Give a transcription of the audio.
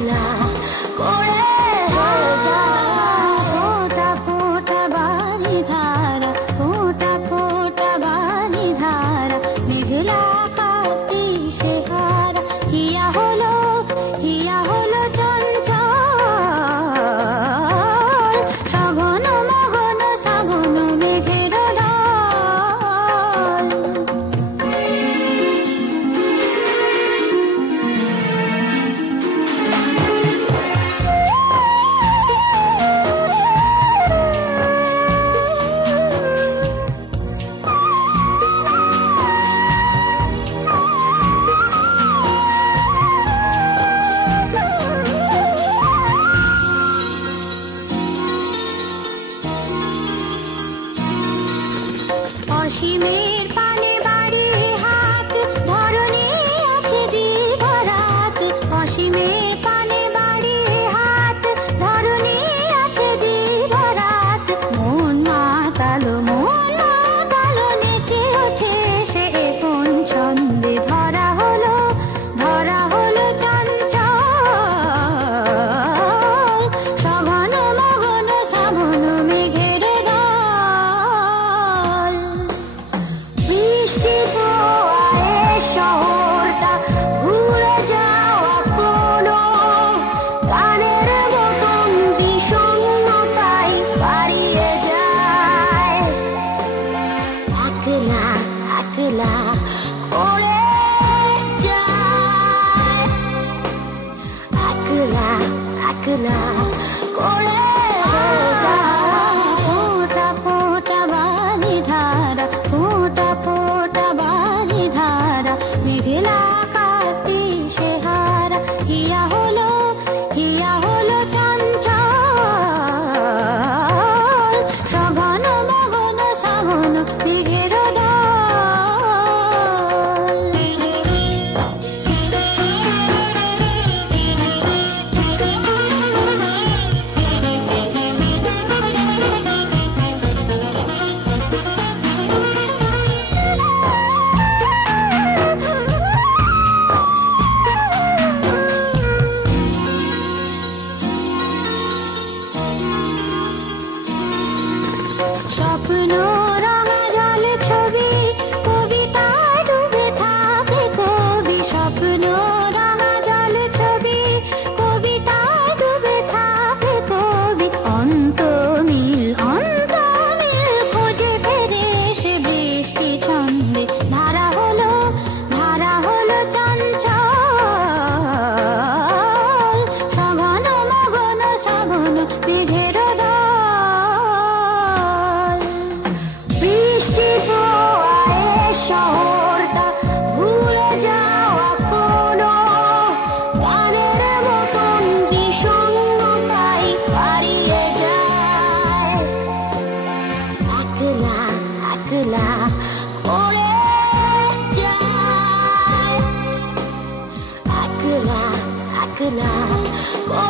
একলা করে যায়। ফোঁটা ফোঁটা বালি ধারা, ফোঁটা ফোঁটা বালি ধারা, মেঘলা আকাশ দিশে হারা। হিয়া হলো চঞ্চল, সঘন মঘন শ্রাবণ মেঘের দল। অসীমের পানে বাড়ি হাত, ধরণী আছে দিবারাত। অসীমের পানে বাড়ি হাত, ধরণী আছে দিবারাত। মন মাতালো নেচে ওঠে সে কোন ছন্দে। ধরা হলো চঞ্চল, সঘন মঘন শ্রাবণ মেঘের দল। বৃষ্টি ছোঁয়ায় শহরটা ভুলে যাওয়া কোনো গানের মতন বিষণ্ণতায় হারিয়ে যায়। একলা একলা করে যায়, একলা একলা করে যায়। ফোঁটা ফোঁটা বালি ধারা, ফোঁটা ফোঁটা বালি ধারা, মেঘলা আকাশ দিশে হারা। হিয়া হলো চঞ্চল, সঘন মঘন শ্রাবণ মেঘের দল। স্বপ্ন রঙা জল ছবি, কবিতায় ডুবে থাকে কবি। স্বপ্ন রঙা জল ছবি, কবিতায় ডুবে থাকে কবি। অন্তমিল খোঁজে ফেরে সে বৃষ্টি ছন্দে। ধারা হলো চঞ্চল, সঘন মঘন শ্রাবণ মেঘের দল। বৃষ্টি ছোঁয়ায় শহরটা ভুলে যাওয়া কোনো গানের মতন বিষণ্ণতায় হারিয়ে যায়। একলা একলা করে যায়, একলা একলা করে